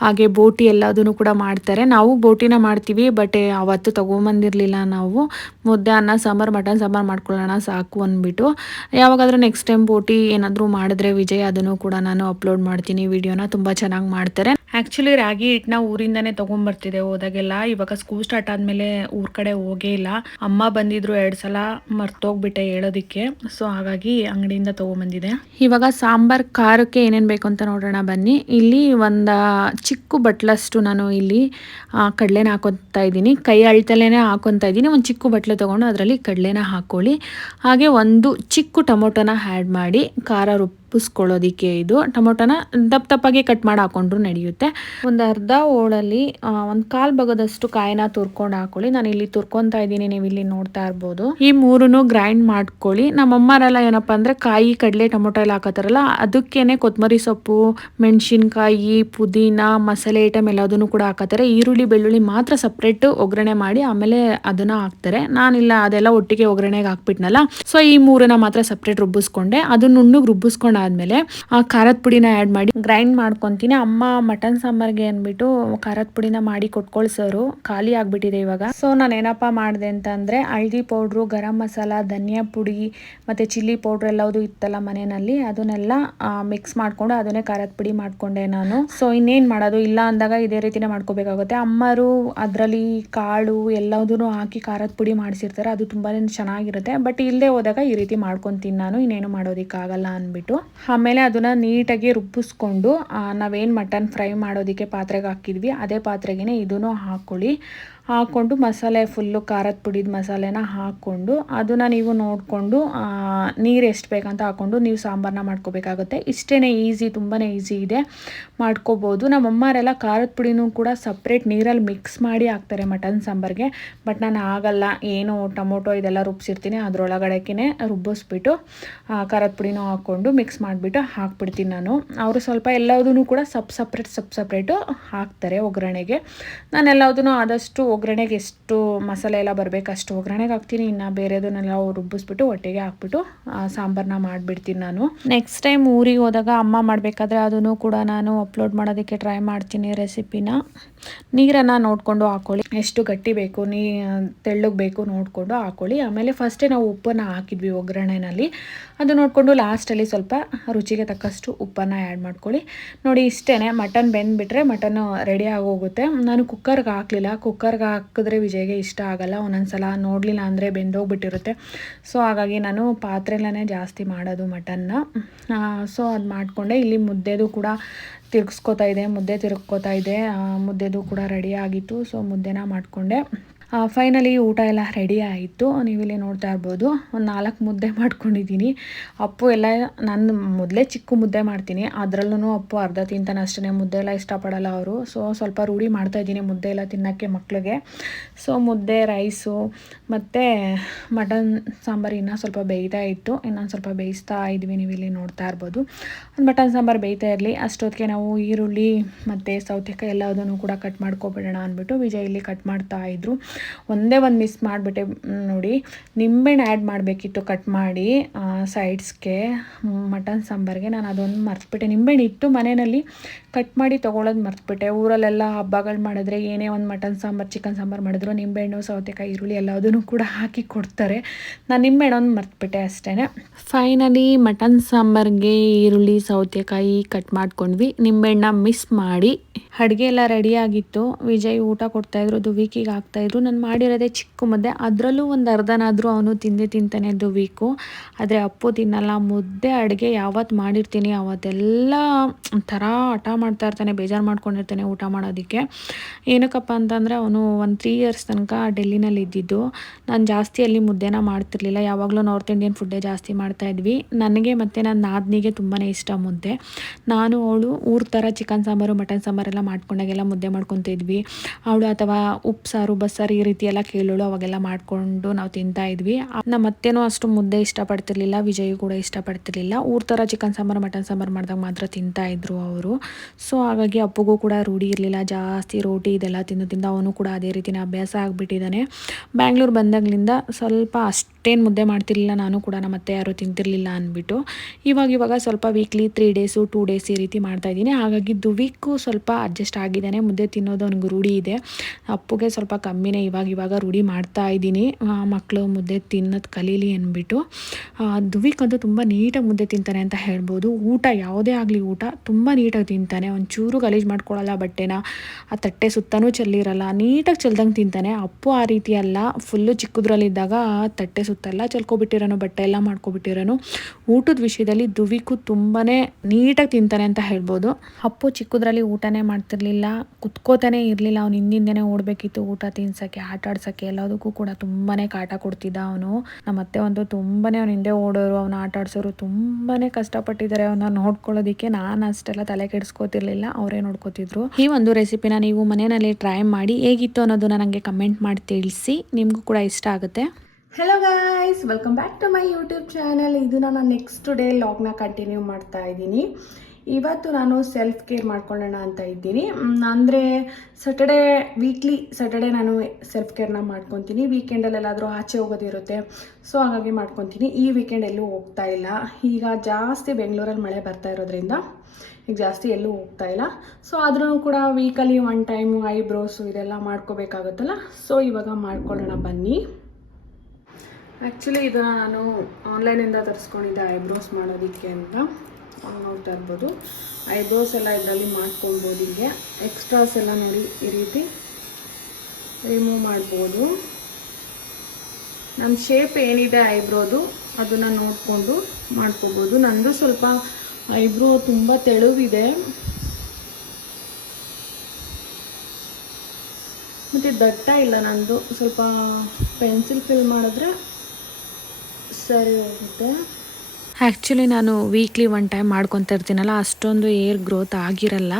ಹಾಗೆ ಬೋಟಿ ಎಲ್ಲದನ್ನು ಕೂಡ ಮಾಡ್ತಾರೆ. ನಾವು ಬೋಟಿನ ಮಾಡ್ತೀವಿ, ಬಟ್ ಅವತ್ತು ತೊಗೊಂಬಂದಿರಲಿಲ್ಲ ನಾವು. ಮುದ್ದೆ, ಅನ್ನ, ಸಾಂಬಾರು, ಮಟನ್, ಸಾಂಬಾರು ಮಾಡ್ಕೊಳ್ಳೋಣ ಸಾಕು ಅಂದ್ಬಿಟ್ಟು. ಯಾವಾಗಾದರೂ ನೆಕ್ಸ್ಟ್ ಟೈಮ್ ಬೋಟಿ ಏನಾದರೂ ಮಾಡಿದ್ರೆ ವಿಜಯ್ ಅದನ್ನು ಕೂಡ ನಾನು ಅಪ್ಲೋಡ್ ಮಾಡ್ತೀನಿ. ವಿಡಿಯೋನ ತುಂಬ ಚೆನ್ನಾಗಿ ಮಾಡ್ತಾರೆ. ಆ್ಯಕ್ಚುಲಿ ರಾಗಿ ಹಿಟ್ಟನ್ನ ಊರಿಂದನೇ ತೊಗೊಂಬರ್ತಿದೆ ಹೋದಾಗೆಲ್ಲ ಇವಾಗ ಸ್ಕೂಲ್ ಸ್ಟಾರ್ಟ್ ಆದಮೇಲೆ ಊರ ಕಡೆ ಹೋಗೇ ಇಲ್ಲ. ಅಮ್ಮ ಬಂದಿದ್ರು ಎರಡು ಸಲ, ಮರ್ತೋಗ್ಬಿಟ್ಟೆ ಹೇಳೋದಿಕ್ಕೆ. ಸೊ ಹಾಗಾಗಿ ಅಂಗಡಿಯಿಂದ ತೊಗೊಂಬಂದಿದೆ. ಇವಾಗ ಸಾಂಬಾರ್, ಖಾರಕ್ಕೆ ಏನೇನು ಬೇಕು ಅಂತ ನೋಡೋಣ ಬನ್ನಿ. ಇಲ್ಲಿ ಒಂದು ಚಿಕ್ಕ ಬಟ್ಲಷ್ಟು ನಾನು ಇಲ್ಲಿ ಕಡಲೆನ ಹಾಕೊತಾ ಇದ್ದೀನಿ. ಕೈ ಅಳ್ತಲೇನೆ ಹಾಕೊತಾ ಇದ್ದೀನಿ. ಒಂದು ಚಿಕ್ಕ ಬಟ್ಲೆ ತಗೊಂಡು ಅದರಲ್ಲಿ ಕಡಲೆನ ಹಾಕೊಳ್ಳಿ. ಹಾಗೆ ಒಂದು ಚಿಕ್ಕ ಟೊಮೊಟೊನ ಆ್ಯಡ್ ಮಾಡಿ, ಖಾರ ರುಬ್ಬಿಸ್ಕೊಳ್ಳೋದಿಕ್ಕೆ ಇದು ಟೊಮೊಟೊನ ದಪ್ಪ ದಪ್ಪಾಗಿ ಕಟ್ ಮಾಡಿ ಹಾಕೊಂಡ್ರು ನಡೆಯುತ್ತೆ. ಒಂದು ಅರ್ಧ ಓಳಲ್ಲಿ ಒಂದು ಕಾಲು ಭಾಗದಷ್ಟು ಕಾಯಿನ ತುರ್ಕೊಂಡು ಹಾಕೊಳ್ಳಿ. ನಾನು ಇಲ್ಲಿ ತುರ್ಕೊತಾ ಇದ್ದೀನಿ, ನೀವು ಇಲ್ಲಿ ನೋಡ್ತಾ ಇರ್ಬೋದು. ಈ ಮೂರನ್ನು ಗ್ರೈಂಡ್ ಮಾಡ್ಕೊಳ್ಳಿ. ನಮ್ಮಮ್ಮರೆಲ್ಲ ಏನಪ್ಪ ಅಂದರೆ ಕಾಯಿ, ಕಡಲೆ, ಟೊಮೊಟೊ ಎಲ್ಲ ಹಾಕತ್ತಾರಲ್ಲ, ಅದಕ್ಕೇನೆ ಕೊತ್ತಂಬರಿ ಸೊಪ್ಪು, ಮೆಣಸಿನ್ಕಾಯಿ, ಪುದೀನ, ಮಸಾಲೆ ಐಟಮ್ ಎಲ್ಲದನ್ನು ಕೂಡ ಹಾಕತ್ತಾರೆ. ಈರುಳ್ಳಿ, ಬೆಳ್ಳುಳ್ಳಿ ಮಾತ್ರ ಸಪ್ರೇಟ್ ಒಗ್ಗರಣೆ ಮಾಡಿ ಆಮೇಲೆ ಅದನ್ನ ಹಾಕ್ತಾರೆ. ನಾನಿಲ್ಲ, ಅದೆಲ್ಲ ಒಟ್ಟಿಗೆ ಒಗ್ಗರಣೆಗೆ ಹಾಕ್ಬಿಟ್ನಲ್ಲ. ಸೊ ಈ ಮೂರನ್ನ ಮಾತ್ರ ಸಪ್ರೇಟ್ ರುಬ್ಬಿಸ್ಕೊಂಡೆ. ಅದು ನುಣ್ಣಗೆ ರುಬ್ಬಿಸ್ಕೊಂಡಾದ್ಮೇಲೆ ಆ ಖಾರದ ಪುಡಿನ ಆ್ಯಡ್ ಮಾಡಿ ಗ್ರೈಂಡ್ ಮಾಡ್ಕೊತೀನಿ. ಅಮ್ಮ ಮಟನ್ ಸಾಂಬಾರ್ಗೆ ಅಂದ್ಬಿಟ್ಟು ಖಾರದ ಪುಡಿನ ಮಾಡಿ ಕೊಟ್ಕೊಳ್ಸೋರು ಖಾಲಿ ಆಗಿಬಿಟ್ಟಿದೆ ಇವಾಗ. ಸೊ ನಾನು ಏನಪ್ಪ ಮಾಡಿದೆ ಅಂತಂದರೆ ಹಳದಿ ಪೌಡ್ರು ಗರಂ ಮಸಾಲ, ಧನಿಯಾ ಪುಡಿ ಮತ್ತು ಚಿಲ್ಲಿ ಪೌಡ್ರ್ ಎಲ್ಲವೂ ಇತ್ತಲ್ಲ ಮನೆಯಲ್ಲಿ, ಅದನ್ನೆಲ್ಲ ಮಿಕ್ಸ್ ಮಾಡಿಕೊಂಡು ಅದನ್ನೇ ಖಾರದ ಪುಡಿ ಮಾಡಿಕೊಂಡೆ ನಾನು. ಸೊ ಇನ್ನೇನು ಮಾಡೋದು? ಇಲ್ಲ ಅಂದಾಗ ಇದೇ ರೀತಿನೇ ಮಾಡ್ಕೋಬೇಕಾಗುತ್ತೆ. ಅಮ್ಮರು ಅದರಲ್ಲಿ ಕಾಳು ಎಲ್ಲದೂ ಹಾಕಿ ಖಾರದ ಪುಡಿ ಮಾಡಿಸಿರ್ತಾರೆ. ಅದು ತುಂಬಾ ಚೆನ್ನಾಗಿರುತ್ತೆ. ಬಟ್ ಇಲ್ಲದೆ ಹೋದಾಗ ಈ ರೀತಿ ಮಾಡ್ಕೊತೀನಿ ನಾನು. ಇನ್ನೇನು ಮಾಡೋದಕ್ಕಾಗಲ್ಲ ಅಂದ್ಬಿಟ್ಟು. ಆಮೇಲೆ ಅದನ್ನು ನೀಟಾಗಿ ರುಬ್ಬಿಸ್ಕೊಂಡು ನಾವೇನು ಮಟನ್ ಫ್ರೈ ಮಾಡೋದಕ್ಕೆ ಪಾತ್ರೆಗೆ ಹಾಕಿದ್ವಿ ಅದೇ ಪಾತ್ರೆಗೆ ಇದನ್ನು ಹಾಕ್ಕೊಳ್ಳಿ ಹಾಕ್ಕೊಂಡು ಮಸಾಲೆ ಫುಲ್ಲು ಖಾರದ ಪುಡಿದ ಮಸಾಲೆನ ಹಾಕ್ಕೊಂಡು ಅದನ್ನು ನೀವು ನೋಡಿಕೊಂಡು ನೀರು ಎಷ್ಟು ಬೇಕಂತ ಹಾಕ್ಕೊಂಡು ನೀವು ಸಾಂಬಾರನ್ನ ಮಾಡ್ಕೋಬೇಕಾಗುತ್ತೆ. ಇಷ್ಟೇ ಈಸಿ ತುಂಬಾ ಈಸಿ ಇದೆ. ಮಾಡ್ಕೋಬೋದು. ನಮ್ಮ ಅಮ್ಮರೆಲ್ಲ ಖಾರದ ಪುಡಿನೂ ಕೂಡ ಸಪ್ರೇಟ್ ನೀರಲ್ಲಿ ಮಿಕ್ಸ್ ಮಾಡಿ ಹಾಕ್ತಾರೆ ಮಟನ್ ಸಾಂಬಾರ್ಗೆ. ಬಟ್ ನಾನು ಆಗಲ್ಲ. ಏನು ಟೊಮೊಟೊ ಇದೆಲ್ಲ ರುಬ್ಸಿರ್ತೀನಿ. ಅದರೊಳಗಡೆಕಿನೇ ರುಬ್ಬಿಸ್ಬಿಟ್ಟು ಖಾರದ ಪುಡಿನೂ ಹಾಕ್ಕೊಂಡು ಮಿಕ್ಸ್ ಮಾಡಿಬಿಟ್ಟು ಹಾಕ್ಬಿಡ್ತೀನಿ ನಾನು. ಅವರು ಸ್ವಲ್ಪ ಎಲ್ಲದೂ ಕೂಡ ಸಪ್ ಸಪ್ರೇಟ್, ಸಪ್ ಸಪ್ರೇಟು ಹಾಕ್ತಾರೆ ಒಗ್ಗರಣೆಗೆ. ನಾನು ಎಲ್ಲದನ್ನು ಆದಷ್ಟು ಒಗ್ಗರಣೆಗೆ ಎಷ್ಟು ಮಸಾಲೆ ಎಲ್ಲ ಬರಬೇಕು ಅಷ್ಟು ಒಗ್ಗರಣೆಗೆ ಹಾಕ್ತೀನಿ. ಇನ್ನು ಬೇರೆದನ್ನೆಲ್ಲ ರುಬ್ಬಿಸ್ಬಿಟ್ಟು ಒಟ್ಟಿಗೆ ಹಾಕ್ಬಿಟ್ಟು ಸಾಂಬಾರನ್ನ ಮಾಡಿಬಿಡ್ತೀನಿ ನಾನು. ನೆಕ್ಸ್ಟ್ ಟೈಮ್ ಊರಿಗೆ ಹೋದಾಗ ಅಮ್ಮ ಮಾಡಬೇಕಾದ್ರೆ ಅದನ್ನು ಕೂಡ ನಾನು ಅಪ್ಲೋಡ್ ಮಾಡೋದಕ್ಕೆ ಟ್ರೈ ಮಾಡ್ತೀನಿ ರೆಸಿಪಿನ ನೀರನ್ನು ನೋಡಿಕೊಂಡು ಹಾಕ್ಕೊಳ್ಳಿ ಎಷ್ಟು ಗಟ್ಟಿ ಬೇಕು, ನೀ, ತೆಳ್ಳಗೆ ಬೇಕು ನೋಡಿಕೊಂಡು ಹಾಕ್ಕೊಳ್ಳಿ ಆಮೇಲೆ ಫಸ್ಟೇ ನಾವು ಉಪ್ಪನ್ನು ಹಾಕಿದ್ವಿ ಒಗ್ಗರಣೆನಲ್ಲಿ. ಅದು ನೋಡಿಕೊಂಡು ಲಾಸ್ಟಲ್ಲಿ ಸ್ವಲ್ಪ ರುಚಿಗೆ ತಕ್ಕಷ್ಟು ಉಪ್ಪನ್ನು ಆ್ಯಡ್ ಮಾಡ್ಕೊಳ್ಳಿ. ನೋಡಿ ಇಷ್ಟೇ ಮಟನ್ ಬೆಂದ್ಬಿಟ್ರೆ ಮಟನ್ ರೆಡಿ ಆಗೋಗುತ್ತೆ. ನಾನು ಕುಕ್ಕರ್ಗೆ ಹಾಕಲಿಲ್ಲ. ಕುಕ್ಕರ್ಗೆ ಹಾಕಿದ್ರೆ ವಿಜಯ್ಗೆ ಇಷ್ಟ ಆಗಲ್ಲ. ಒಂದೊಂದ್ಸಲ ನೋಡಲಿಲ್ಲ ಅಂದರೆ ಬೆಂದೋಗ್ಬಿಟ್ಟಿರುತ್ತೆ. ಸೊ ಹಾಗಾಗಿ ನಾನು ಪಾತ್ರೆಲೇ ಜಾಸ್ತಿ ಮಾಡೋದು ಮಟನ್ನ. ಸೊ ಅದು ಮಾಡಿಕೊಂಡೆ. ಇಲ್ಲಿ ಮುದ್ದೆದು ಕೂಡ ತಿರ್ಗಿಸ್ಕೊತಾ ಇದೆ ಮುದ್ದೆ ತಿರುಗ್ಕೋತಾ ಇದೆ. ಮುದ್ದೆದು ಕೂಡ ರೆಡಿ ಆಗಿತ್ತು. ಸೊ ಮುದ್ದೆನ ಮಾಡಿಕೊಂಡೆ. ಫೈನಲಿ ಊಟ ಎಲ್ಲ ರೆಡಿ ಆಯಿತು. ನೀವಿಲ್ಲಿ ನೋಡ್ತಾ ಇರ್ಬೋದು, ಒಂದು ನಾಲ್ಕು ಮುದ್ದೆ ಮಾಡ್ಕೊಂಡಿದ್ದೀನಿ. ಅಪ್ಪು ಎಲ್ಲ, ನಾನು ಮೊದಲೇ ಚಿಕ್ಕ ಮುದ್ದೆ ಮಾಡ್ತೀನಿ. ಅದರಲ್ಲೂ ಅಪ್ಪು ಅರ್ಧ ತಿಂತಾನೆ ಅಷ್ಟೇ ಮುದ್ದೆ ಎಲ್ಲ ಇಷ್ಟಪಡಲ್ಲ ಅವರು. ಸೊ ಸ್ವಲ್ಪ ರೂಢಿ ಮಾಡ್ತಾ ಇದ್ದೀನಿ ಮುದ್ದೆ ಎಲ್ಲ ತಿನ್ನೋಕ್ಕೆ ಮಕ್ಳಿಗೆ. ಸೊ ಮುದ್ದೆ ರೈಸು ಮತ್ತು ಮಟನ್ ಸಾಂಬಾರು ಇನ್ನೂ ಸ್ವಲ್ಪ ಬೇಯ್ತಾ ಇತ್ತು. ಇನ್ನೊಂದು ಸ್ವಲ್ಪ ಬೇಯಿಸ್ತಾ ಇದ್ವಿ ನೀವು ಇಲ್ಲಿ ನೋಡ್ತಾ ಇರ್ಬೋದು. ಒಂದು ಮಟನ್ ಸಾಂಬಾರು ಬೇಯ್ತಾ ಇರಲಿ. ಅಷ್ಟೊತ್ತಿಗೆ ನಾವು ಈರುಳ್ಳಿ ಮತ್ತು ಸೌತೆಕಾಯಿ ಎಲ್ಲದನ್ನು ಕೂಡ ಕಟ್ ಮಾಡ್ಕೊಬಿಡೋಣ ಅಂದ್ಬಿಟ್ಟು ವಿಜಯ್ ಇಲ್ಲಿ ಕಟ್ ಮಾಡ್ತಾ ಇದ್ರು. ಒಂದೇ ಒಂದು ಮಿಸ್ ಮಾಡಿಬಿಟ್ಟೆ ನೋಡಿ. ನಿಂಬೆಹಣ್ಣು ಆ್ಯಡ್ ಮಾಡಬೇಕಿತ್ತು ಕಟ್ ಮಾಡಿ ಸೈಡ್ಸ್ಗೆ ಮಟನ್ ಸಾಂಬಾರಿಗೆ. ನಾನು ಅದೊಂದು ಮರ್ತ್ಬಿಟ್ಟೆ. ನಿಂಬೆಹಣ್ಣು ಇಟ್ಟು ಮನೆಯಲ್ಲಿ ಕಟ್ ಮಾಡಿ ತೊಗೊಳೋದು ಮರ್ತುಬಿಟ್ಟೆ. ಊರಲ್ಲೆಲ್ಲ ಹಬ್ಬಗಳು ಮಾಡಿದ್ರೆ ಏನೇ ಒಂದು ಮಟನ್ ಸಾಂಬಾರು ಚಿಕನ್ ಸಾಂಬಾರು ಮಾಡಿದ್ರು ನಿಂಬೆಹಣ್ಣು ಸೌತೆಕಾಯಿ ಈರುಳ್ಳಿ ಎಲ್ಲದನ್ನು ಕೂಡ ಹಾಕಿ ಕೊಡ್ತಾರೆ. ನಾನು ನಿಂಬೆಹಣ್ಣು ಒಂದು ಮರ್ತ್ಬಿಟ್ಟೆ ಅಷ್ಟೇ ಫೈನಲಿ ಮಟನ್ ಸಾಂಬಾರ್ಗೆ ಈರುಳ್ಳಿ ಸೌತೆಕಾಯಿ ಕಟ್ ಮಾಡ್ಕೊಂಡ್ವಿ. ನಿಂಬೆಹಣ್ಣ ಮಿಸ್ ಮಾಡಿ. ಅಡುಗೆ ಎಲ್ಲ ರೆಡಿಯಾಗಿತ್ತು ವಿಜಯ್ ಊಟ ಕೊಡ್ತಾಯಿದ್ರು ದುವೀಕಿಗೆ ಹಾಕ್ತಾಯಿದ್ರು ನಾನು ಮಾಡಿರೋದೇ ಚಿಕ್ಕ ಮುದ್ದೆ. ಅದರಲ್ಲೂ ಒಂದು ಅರ್ಧನಾದರೂ ಅವನು ತಿಂದೇ ತಿಂತಾನೆ ದುವೀಕು. ಆದರೆ ಅಪ್ಪು ತಿನ್ನಲ್ಲ. ಮುದ್ದೆ ಅಡುಗೆ ಯಾವತ್ತು ಮಾಡಿರ್ತೀನಿ ಅವತ್ತೆಲ್ಲ ಒಂಥರ ಹಠ ಮಾಡ್ತಾ ಇರ್ತಾನೆ, ಬೇಜಾರು ಮಾಡ್ಕೊಂಡಿರ್ತಾನೆ ಊಟ ಮಾಡೋದಕ್ಕೆ. ಏನಕ್ಕಪ್ಪ ಅಂತಂದರೆ ಅವನು ಒಂದು ತ್ರೀ ಇಯರ್ಸ್ ತನಕ ಡೆಲ್ಲಿನಲ್ಲಿ ಇದ್ದಿದ್ದು. ನಾನು ಜಾಸ್ತಿ ಅಲ್ಲಿ ಮುದ್ದೆನ ಮಾಡ್ತಿರ್ಲಿಲ್ಲ. ಯಾವಾಗಲೂ ನಾರ್ತ್ ಇಂಡಿಯನ್ ಫುಡ್ಡೇ ಜಾಸ್ತಿ ಮಾಡ್ತಾ ಇದ್ವಿ. ನನಗೆ ಮತ್ತು ನನ್ನ ನಾದ್ನಿಗೆ ತುಂಬಾ ಇಷ್ಟ ಮುದ್ದೆ. ನಾನು ಅವಳು ಊರ ಥರ ಚಿಕನ್ ಸಾಂಬಾರು, ಮಟನ್ ಸಾಂಬಾರೆಲ್ಲ ಮಾಡ್ಕೊಂಡಾಗೆಲ್ಲ ಮುದ್ದೆ ಮಾಡ್ಕೊತಿದ್ವಿ ಅವಳು ಅಥವಾ ಉಪ್ಪು, ಸಾರು, ಬಸ್ಸಾರು ಈ ರೀತಿ ಎಲ್ಲ ಕೇಳೋಳು, ಅವಾಗೆಲ್ಲ ಮಾಡಿಕೊಂಡು ನಾವು ತಿಂತಾ ಇದ್ವಿ. ನಮ್ಮ ಮತ್ತೇನೂ ಅಷ್ಟು ಮುದ್ದೆ ಇಷ್ಟಪಡ್ತಿರ್ಲಿಲ್ಲ, ವಿಜಯ್ ಕೂಡ ಇಷ್ಟಪಡ್ತಿರ್ಲಿಲ್ಲ. ಊರ ಥರ ಚಿಕನ್ ಸಾಂಬಾರು, ಮಟನ್ ಸಾಂಬಾರು ಮಾಡಿದಾಗ ಮಾತ್ರ ತಿಂತಾ ಇದ್ರು ಅವರು. ಸೊ ಹಾಗಾಗಿ ಅಪ್ಪಗೂ ಕೂಡ ರೂಢಿ ಇರಲಿಲ್ಲ. ಜಾಸ್ತಿ ರೋಟಿ ಇದೆಲ್ಲ ತಿಂದು ಅವನು ಕೂಡ ಅದೇ ರೀತಿನ ಅಭ್ಯಾಸ ಆಗಿಬಿಟ್ಟಿದ್ದಾನೆ. ಬ್ಯಾಂಗ್ಳೂರು ಬಂದಾಗಲಿಂದ ಸ್ವಲ್ಪ ಅಷ್ಟೇನು ಮುದ್ದೆ ಮಾಡ್ತಿರ್ಲಿಲ್ಲ. ನಾನು ಕೂಡ ನಮ್ಮ ಅತ್ತೆ ಯಾರು ತಿಂತಿರ್ಲಿಲ್ಲ ಅಂದ್ಬಿಟ್ಟು. ಇವಾಗ ಇವಾಗ ಸ್ವಲ್ಪ weekly three days two days ಈ ರೀತಿ ಮಾಡ್ತಾ ಇದ್ದೀನಿ. ಹಾಗಾಗಿ ದುವೀಕು ಸ್ವಲ್ಪ ಅಡ್ಜಸ್ಟ್ ಆಗಿದ್ದಾನೆ. ಮುದ್ದೆ ತಿನ್ನೋದು ಅವ್ನಿಗೆ ರೂಢಿ ಇದೆ. ಅಪ್ಪುಗೆ ಸ್ವಲ್ಪ ಕಮ್ಮಿನೇ ಇವಾಗ ಇವಾಗ ರೂಢಿ ಮಾಡ್ತಾ ಇದ್ದೀನಿ. ಮಕ್ಕಳು ಮುದ್ದೆ ತಿನ್ನೋದು ಕಲೀಲಿ ಅಂದ್ಬಿಟ್ಟು. ದುವೀಕ್ ಅಂತೂ ತುಂಬ ನೀಟಾಗಿ ಮುದ್ದೆ ತಿಂತಾನೆ ಅಂತ ಹೇಳ್ಬೋದು. ಊಟ ಯಾವುದೇ ಆಗಲಿ ಊಟ ತುಂಬ ನೀಟಾಗಿ ತಿಂತಾನೆ. ಒಂಚೂರು ಗಲೀಜು ಮಾಡ್ಕೊಳ್ಳಲ್ಲ ಬಟ್ಟೆನ, ಆ ತಟ್ಟೆ ಸುತ್ತನೂ ಚೆಲ್ಲಿರಲ್ಲ, ನೀಟಾಗಿ ಚೆಲ್ದಂಗೆ ತಿಂತಾನೆ. ಅಪ್ಪು ಆ ರೀತಿ ಅಲ್ಲ ಫುಲ್ಲು ಚಿಕ್ಕದ್ರಲ್ಲಿದ್ದಾಗ ತಟ್ಟೆ ಸುತ್ತೆಲ್ಲ ಚೆಲ್ಕೊಬಿಟ್ಟಿರೋನು, ಬಟ್ಟೆ ಎಲ್ಲ ಮಾಡ್ಕೊಬಿಟ್ಟಿರೋನು. ಊಟದ ವಿಷಯದಲ್ಲಿ ದುವಿಕು ತುಂಬಾ ನೀಟಾಗಿ ತಿಂತಾನೆ ಅಂತ ಹೇಳ್ಬೋದು. ಅಪ್ಪು ಚಿಕ್ಕದ್ರಲ್ಲಿ ಊಟನೇ ಮಾಡ್ತಿರ್ಲಿಲ್ಲ, ಕುತ್ಕೋತಾನೆ ಇರಲಿಲ್ಲ, ಅವ್ನು ಹಿಂದಿಂದನೇ ಓಡಬೇಕಿತ್ತು ಊಟ ತಿನ್ಸೋಕ್ಕೆ, ಆಟ ಆಡ್ಸೋಕ್ಕೆ. ಎಲ್ಲದಕ್ಕೂ ಕೂಡ ತುಂಬಾ ಕಾಟ ಕೊಡ್ತಿದ್ದ ಅವನು. ನಮ್ಮ ಅತ್ತೆ ಒಂದು ತುಂಬಾ ಅವ್ನ ಹಿಂದೆ ಓಡೋರು, ಅವ್ನ ಆಟ ಆಡ್ಸೋರು ತುಂಬಾ ಕಷ್ಟಪಟ್ಟಿದ್ದಾರೆ ಅವನ್ನ ನೋಡ್ಕೊಳ್ಳೋದಕ್ಕೆ. ನಾನು ಅಷ್ಟೆಲ್ಲ ತಲೆ ಕೆಡಿಸ್ಕೋತಿರ್ಲಿಲ್ಲ ಅವರೇ ನೋಡ್ಕೋತಿದ್ರು. ಈ ಒಂದು ರೆಸಿಪಿನ ನೀವು ಮನೆಯಲ್ಲಿ ಟ್ರೈ ಮಾಡಿ ಹೇಗಿತ್ತು ಅನ್ನೋದನ್ನ ನನಗೆ ಕಮೆಂಟ್ ಮಾಡಿ ತಿಳಿಸಿ, ನಿಮಗೂ ಕೂಡ ಇಷ್ಟ ಆಗುತ್ತೆ. Hello guys welcome back to my YouTube channel ಇದು ನಾನು ನೆಕ್ಸ್ಟ್ ಡೇ ಲಾಗ್ನ ಕಂಟಿನ್ಯೂ ಮಾಡ್ತಾ ಇದ್ದೀನಿ. ಇವತ್ತು ನಾನು ಸೆಲ್ಫ್ ಕೇರ್ ಮಾಡ್ಕೊಳ್ಳೋಣ ಅಂತ ಇದ್ದೀನಿ. ಅಂದರೆ ಸಟರ್ಡೇ ವೀಕ್ಲಿ ಸಟರ್ಡೇ ನಾನು ಸೆಲ್ಫ್ ಕೇರ್ನ ಮಾಡ್ಕೊತೀನಿ. ವೀಕೆಂಡಲ್ಲೆಲ್ಲಾದರೂ ಆಚೆ ಹೋಗೋದಿರುತ್ತೆ ಸೊ ಹಾಗಾಗಿ ಮಾಡ್ಕೊತೀನಿ. ಈ ವೀಕೆಂಡ್ ಎಲ್ಲೂ ಹೋಗ್ತಾ ಇಲ್ಲ. ಈಗ ಜಾಸ್ತಿ ಬೆಂಗಳೂರಲ್ಲಿ ಮಳೆ ಬರ್ತಾ ಇರೋದ್ರಿಂದ ಈಗ ಜಾಸ್ತಿ ಎಲ್ಲೂ ಹೋಗ್ತಾ ಇಲ್ಲ. ಸೊ ಆದ್ರೂ ಕೂಡ ವೀಕಲ್ಲಿ ಒನ್ ಟೈಮು ಐಬ್ರೋಸು ಇದೆಲ್ಲ ಮಾಡ್ಕೋಬೇಕಾಗುತ್ತಲ್ಲ? ಸೊ ಇವಾಗ ಮಾಡ್ಕೊಳ್ಳೋಣ ಬನ್ನಿ. ಆ್ಯಕ್ಚುಲಿ ಇದನ್ನು ನಾನು ಆನ್ಲೈನಿಂದ ತರಿಸ್ಕೊಂಡಿದ್ದೆ ಐಬ್ರೋಸ್ ಮಾಡೋದಕ್ಕೆ ಅಂತ. ನೋಡ್ತಾ ಇರ್ಬೋದು ಐಬ್ರೋಸ್ ಎಲ್ಲ ಇದರಲ್ಲಿ ಮಾಡ್ಕೊಬೋದು ಹೀಗೆ. ಎಕ್ಸ್ಟ್ರಾಸ್ ಎಲ್ಲ ನೋಡಿ ಈ ರೀತಿ ರಿಮೂವ್ ಮಾಡ್ಬೋದು. ನಮ್ಮ ಶೇಪ್ ಏನಿದೆ ಐಬ್ರೋದು ಅದನ್ನು ನೋಡಿಕೊಂಡು ಮಾಡ್ಕೋಬೋದು. ನಂದು ಸ್ವಲ್ಪ ಐಬ್ರೋ ತುಂಬ ತೆಳುವಿದೆ. ಮತ್ತು ದಟ್ಟ ಇಲ್ಲ ನಂದು. ಸ್ವಲ್ಪ ಪೆನ್ಸಿಲ್ ಫಿಲ್ ಮಾಡಿದ್ರೆ ಸರಿ ಹೋಗುತ್ತೆ. ಆ್ಯಕ್ಚುಲಿ ನಾನು ವೀಕ್ಲಿ ಒನ್ ಟೈಮ್ ಮಾಡ್ಕೊತಾ ಇರ್ತೀನಲ್ಲ, ಅಷ್ಟೊಂದು ಏರ್ ಗ್ರೋತ್ ಆಗಿರಲ್ಲ.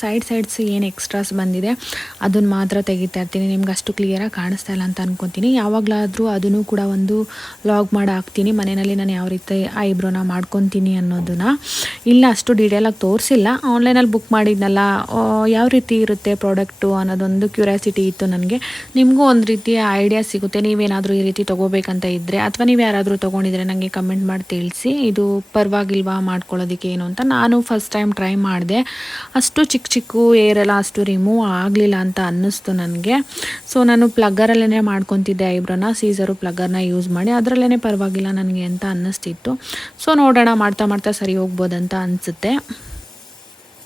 ಸೈಡ್ ಸೈಡ್ಸ್ ಏನು ಎಕ್ಸ್ಟ್ರಾಸ್ ಬಂದಿದೆ ಅದನ್ನು ಮಾತ್ರ ತೆಗಿತಾ ಇರ್ತೀನಿ. ನಿಮ್ಗೆ ಅಷ್ಟು ಕ್ಲಿಯರಾಗಿ ಕಾಣಿಸ್ತಾ ಇಲ್ಲ ಅಂತ ಅನ್ಕೊತೀನಿ. ಯಾವಾಗಲಾದರೂ ಅದನ್ನು ಕೂಡ ಒಂದು ಲಾಗ್ ಮಾಡಿ ಹಾಕ್ತೀನಿ. ಮನೆಯಲ್ಲಿ ನಾನು ಯಾವ ರೀತಿ ಐಬ್ರೋನ ಮಾಡ್ಕೊತೀನಿ ಅನ್ನೋದನ್ನ. ಇಲ್ಲ, ಅಷ್ಟು ಡೀಟೇಲಾಗಿ ತೋರಿಸಿಲ್ಲ. ಆನ್ಲೈನಲ್ಲಿ ಬುಕ್ ಮಾಡಿದ್ನಲ್ಲ ಯಾವ ರೀತಿ ಇರುತ್ತೆ ಪ್ರಾಡಕ್ಟು ಅನ್ನೋದೊಂದು ಕ್ಯೂರಿಯಾಸಿಟಿ ಇತ್ತು ನನಗೆ. ನಿಮಗೂ ಒಂದು ರೀತಿಯ ಐಡಿಯಾ ಸಿಗುತ್ತೆ. ನೀವೇನಾದರೂ ಈ ರೀತಿ ತೊಗೋಬೇಕಂತ ಇದ್ದರೆ ಅಥವಾ ನೀವು ಯಾರಾದರೂ ತೊಗೊಂಡಿದ್ರೆ ನನಗೆ ಕಮೆಂಟ್ ಮಾಡಿ ತಿಳಿಸಿ. ಇದು ಪರವಾಗಿಲ್ವಾ ಮಾಡ್ಕೊಳ್ಳೋದಕ್ಕೆ ಏನು? ಅಂತ ನಾನು ಫಸ್ಟ್ ಟೈಮ್ ಟ್ರೈ ಮಾಡಿದೆ. ಅಷ್ಟು ಚಿಕ್ಕ ಚಿಕ್ಕ ಏರೆಲ್ಲ ಅಷ್ಟು ರಿಮೂವ್ ಆಗಲಿಲ್ಲ ಅಂತ ಅನ್ನಿಸ್ತು ನನಗೆ. ಸೊ ನಾನು ಪ್ಲಗ್ಗರಲ್ಲೇ ಮಾಡ್ಕೊತಿದ್ದೆ ಐಬ್ರೋನ ಸೀಸರು ಪ್ಲಗ್ಗರ್ನ ಯೂಸ್ ಮಾಡಿ ಅದರಲ್ಲೇ ಪರವಾಗಿಲ್ಲ ನನಗೆ ಅಂತ ಅನ್ನಿಸ್ತಿತ್ತು. ಸೊ ನೋಡೋಣ ಮಾಡ್ತಾ ಮಾಡ್ತಾ ಸರಿ ಹೋಗ್ಬೋದಂತ ಅನಿಸುತ್ತೆ.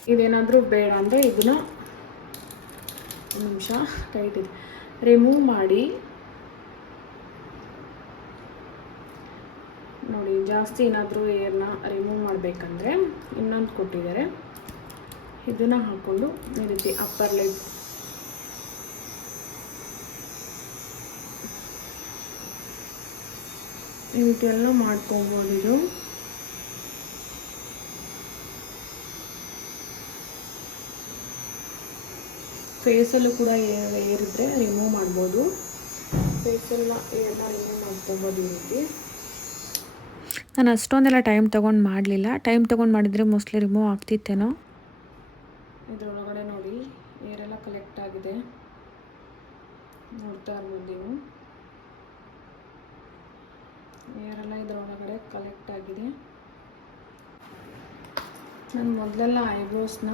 ಇದೇನಾದರೂ ಬೇಡ ಅಂದರೆ ಇದನ್ನ, ಒಂದು ನಿಮಿಷ ಟೈಟ್ ಇದೆ. ರಿಮೂವ್ ಮಾಡಿ. ನೋಡಿ, ಜಾಸ್ತಿ ಏನಾದರೂ ಏರ್ನ ರಿಮೂವ್ ಮಾಡಬೇಕಂದ್ರೆ ಇನ್ನೊಂದು ಕೊಟ್ಟಿದ್ದಾರೆ. ಇದನ್ನು ಹಾಕ್ಕೊಂಡು ಈ ರೀತಿ ಅಪ್ಪರ್ ಲೆಗ್ ಈ ರೀತಿ ಎಲ್ಲ ಮಾಡ್ಕೊಬೋದು ಇದು. ಫೇಸಲ್ಲೂ ಕೂಡ ಏರ್ ಏರಿದ್ರೆ ರಿಮೂವ್ ಮಾಡ್ಬೋದು. ಫೇಸೆಲ್ಲ ಏರ್ನ ರಿಮೂವ್ ಮಾಡ್ಕೊಬೋದು ಈ ರೀತಿ. ನಾನು ಅಷ್ಟೊಂದೆಲ್ಲ ಟೈಮ್ ತೊಗೊಂಡು ಮಾಡಲಿಲ್ಲ. ಟೈಮ್ ತೊಗೊಂಡು ಮಾಡಿದರೆ ಮೋಸ್ಟ್ಲಿ ರಿಮೂವ್ ಆಗ್ತಿತ್ತೇನೋ. ಇದರೊಳಗಡೆ ನೋಡಿ ಏರೆಲ್ಲ ಕಲೆಕ್ಟ್ ಆಗಿದೆ. ನೋಡ್ತಾ ಇರ್ಬೋದು ನೀವು. ಏರೆಲ್ಲ ಇದರೊಳಗಡೆ ಕಲೆಕ್ಟ್ ಆಗಿದೆ. ನಾನು ಮೊದಲೆಲ್ಲ ಐಬ್ರೋಸ್ನ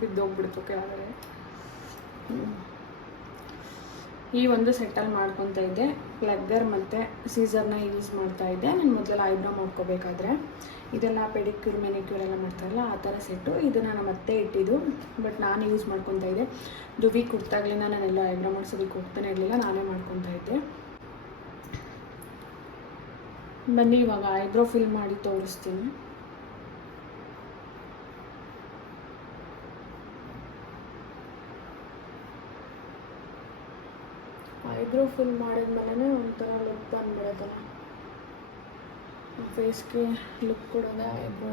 ಬಿದ್ದೋಗ್ಬಿಡ್ತು ಕೆಳಗಡೆ. ಈ ಒಂದು ಸೆಟ್ಟಲ್ಲಿ ಮಾಡ್ಕೊತಾ ಇದ್ದೆ. ಪ್ಲಗ್ಗರ್ ಮತ್ತು ಸೀಸರ್ನ ಯೂಸ್ ಮಾಡ್ತಾ ಇದ್ದೆ. ನಾನು ಮೊದಲೆಲ್ಲ ಐಬ್ರೋ ಮಾಡ್ಕೋಬೇಕಾದ್ರೆ. ಇದೆಲ್ಲ ಪೆಡಿಕ್ಯೂರ್ ಮೆನಿಕ್ಯೂರ್ ಎಲ್ಲ ಮಾಡ್ತಾರಲ್ಲ ಆ ಥರ ಸೆಟ್ಟು. ಇದನ್ನು ನಾನು ಮತ್ತೆ ಇಟ್ಟಿದ್ದು. ಬಟ್ ನಾನು ಯೂಸ್ ಮಾಡ್ಕೊತಾ ಇದ್ದೆ. ದುವಿ ಕುಡ್ತಾಗ್ಲಿಂದ ನಾನೆಲ್ಲ ಐಬ್ರೋ ಮಾಡ್ಸೋದಕ್ಕೆ ಹೋಗ್ತಾನೆ ಇರಲಿಲ್ಲ ನಾನೇ ಮಾಡ್ಕೊತಾ ಇದ್ದೆ. ಬನ್ನಿ ಇವಾಗ ಐಬ್ರೋ ಫಿಲ್ ಮಾಡಿ ತೋರಿಸ್ತೀನಿ. ಐಬ್ರೋ ಫಿಲ್ ಮಾಡಿದ್ಮೇಲೆ ಒಂಥರ ಲುಕ್ ಬಂದ್ಬಿಡುತ್ತಲ್ಲ. ಫೇಸ್ಗೆ ಲುಕ್ ಕೊಡೋದೇ ಐಬ್ರೋ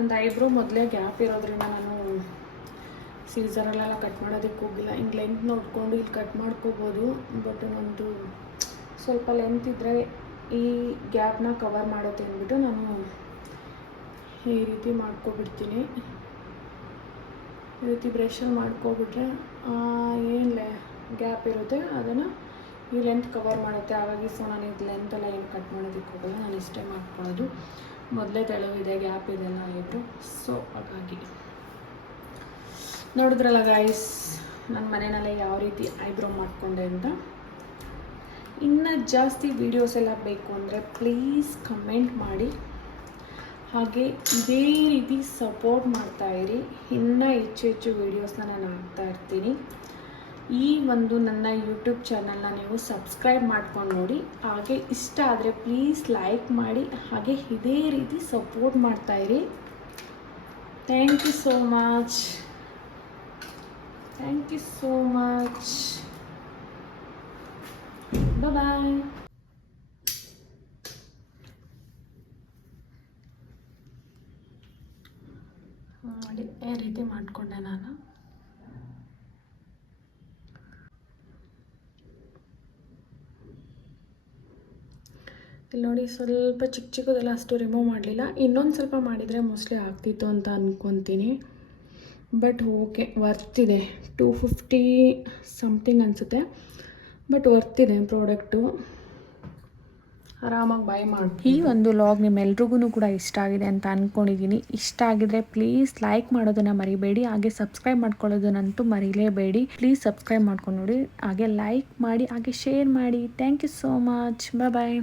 ನಂದು ಐಬ್ರೋ ಮೊದಲೇ ಗ್ಯಾಪ್ ಇರೋದ್ರಿಂದ ನಾನು ಸೀಸರಲ್ಲೆಲ್ಲ ಕಟ್ ಮಾಡೋದಕ್ಕೆ ಹೋಗಿಲ್ಲ. ಹಿಂಗೆ ಲೆಂತ್ ನೋಡಿಕೊಂಡು ಇಲ್ಲಿ ಕಟ್ ಮಾಡ್ಕೋಬೋದು. ಬಟ್ ನಂದು ಸ್ವಲ್ಪ ಲೆಂತ್ ಇದ್ದರೆ ಈ ಗ್ಯಾಪ್ನ ಕವರ್ ಮಾಡುತ್ತೆ ಅಂದ್ಬಿಟ್ಟು ನಾನು ಈ ರೀತಿ ಮಾಡ್ಕೊಬಿಡ್ತೀನಿ. ಈ ರೀತಿ ಬ್ರಷಲ್ಲಿ ಮಾಡ್ಕೊಬಿಟ್ರೆ ಏನು ಗ್ಯಾಪ್ ಇರುತ್ತೆ ಅದನ್ನು ಈ ಲೆಂತ್ ಕವರ್ ಮಾಡುತ್ತೆ. ಹಾಗಾಗಿ ಸೊ ನಾನು ಇದು ಲೆಂತ್ ಎಲ್ಲ ಏನು ಕಟ್ ಮಾಡೋದಕ್ಕೆ ಹೋಗಲ್ಲ. ನಾನು ಇಷ್ಟೇ ಮಾಡ್ಕೊಳ್ಳೋದು. ಮೊದಲೇ ತೆಳುವಿದೆ, ಗ್ಯಾಪ್ ಇದೆಲ್ಲ ಆಯಿತು. ಸೊ ಹಾಗಾಗಿ. ನೋಡಿದ್ರಲ್ಲ ಗಾಯ್ಸ್ ನನ್ನ ಮನೆಯಲ್ಲೇ ಯಾವ ರೀತಿ ಐಬ್ರೋ ಮಾಡಿಕೊಂಡೆ ಅಂತ. ಇನ್ನು ಜಾಸ್ತಿ ವೀಡಿಯೋಸ್ ಎಲ್ಲ ಬೇಕು ಅಂದರೆ ಪ್ಲೀಸ್ ಕಮೆಂಟ್ ಮಾಡಿ. ಹಾಗೆ ಇದೇ ರೀತಿ ಸಪೋರ್ಟ್ ಮಾಡ್ತಾಯಿರಿ ಇನ್ನೂ ಹೆಚ್ಚು ಹೆಚ್ಚು ವೀಡಿಯೋಸ್ನ ನಾನು ಹಾಕ್ತಾ ಇರ್ತೀನಿ. ಈ ಒಂದು ನನ್ನ ಯೂಟ್ಯೂಬ್ ಚಾನಲ್ನ ನೀವು ಸಬ್ಸ್ಕ್ರೈಬ್ ಮಾಡ್ಕೊಂಡು ನೋಡಿ. ಹಾಗೆ ಇಷ್ಟ ಆದರೆ ಪ್ಲೀಸ್ ಲೈಕ್ ಮಾಡಿ, ಹಾಗೆ ಇದೇ ರೀತಿ support ಮಾಡ್ತಾಯಿರಿ thank you so much thank you so much bye ಮಾಡಿ ಈ ರೀತಿ ಮಾಡಿಕೊಂಡೆ ನಾನು. ಇಲ್ಲಿ ನೋಡಿ, ಸ್ವಲ್ಪ ಚಿಕ್ಕ ಚಿಕ್ಕದೆಲ್ಲ ಅಷ್ಟು ರಿಮೂವ್ ಮಾಡಲಿಲ್ಲ. ಇನ್ನೊಂದು ಸ್ವಲ್ಪ ಮಾಡಿದರೆ ಮೋಸ್ಟ್ಲಿ ಆಗ್ತಿತ್ತು ಅಂತ ಅಂದ್ಕೊತೀನಿ ಬಟ್ ಓಕೆ ವರ್ತಿದೆ ಟೂ ಫಿಫ್ಟಿ ಸಮಥಿಂಗ್ ಅನಿಸುತ್ತೆ. ಬಟ್ ವರ್ತಿದೆ ಪ್ರಾಡಕ್ಟು ಆರಾಮಾಗಿ ಬೈ ಮಾಡಿ. ಈ ಒಂದು ಲಾಗ್ ನಿಮ್ಮೆಲ್ರಿಗೂ ಕೂಡ ಇಷ್ಟ ಆಗಿದೆ ಅಂತ ಅಂದ್ಕೊಂಡಿದ್ದೀನಿ ಇಷ್ಟ ಆಗಿದ್ರೆ ಪ್ಲೀಸ್ ಲೈಕ್ ಮಾಡೋದನ್ನು ಮರಿಬೇಡಿ. ಹಾಗೆ ಸಬ್ಸ್ಕ್ರೈಬ್ ಮಾಡ್ಕೊಳ್ಳೋದನ್ನಂತೂ ಮರಿಲೇಬೇಡಿ. ಪ್ಲೀಸ್ ಸಬ್ಸ್ಕ್ರೈಬ್ ಮಾಡ್ಕೊಂಡು ನೋಡಿ. ಹಾಗೆ ಲೈಕ್ ಮಾಡಿ, ಹಾಗೆ ಶೇರ್ ಮಾಡಿ. Thank you so much bye bye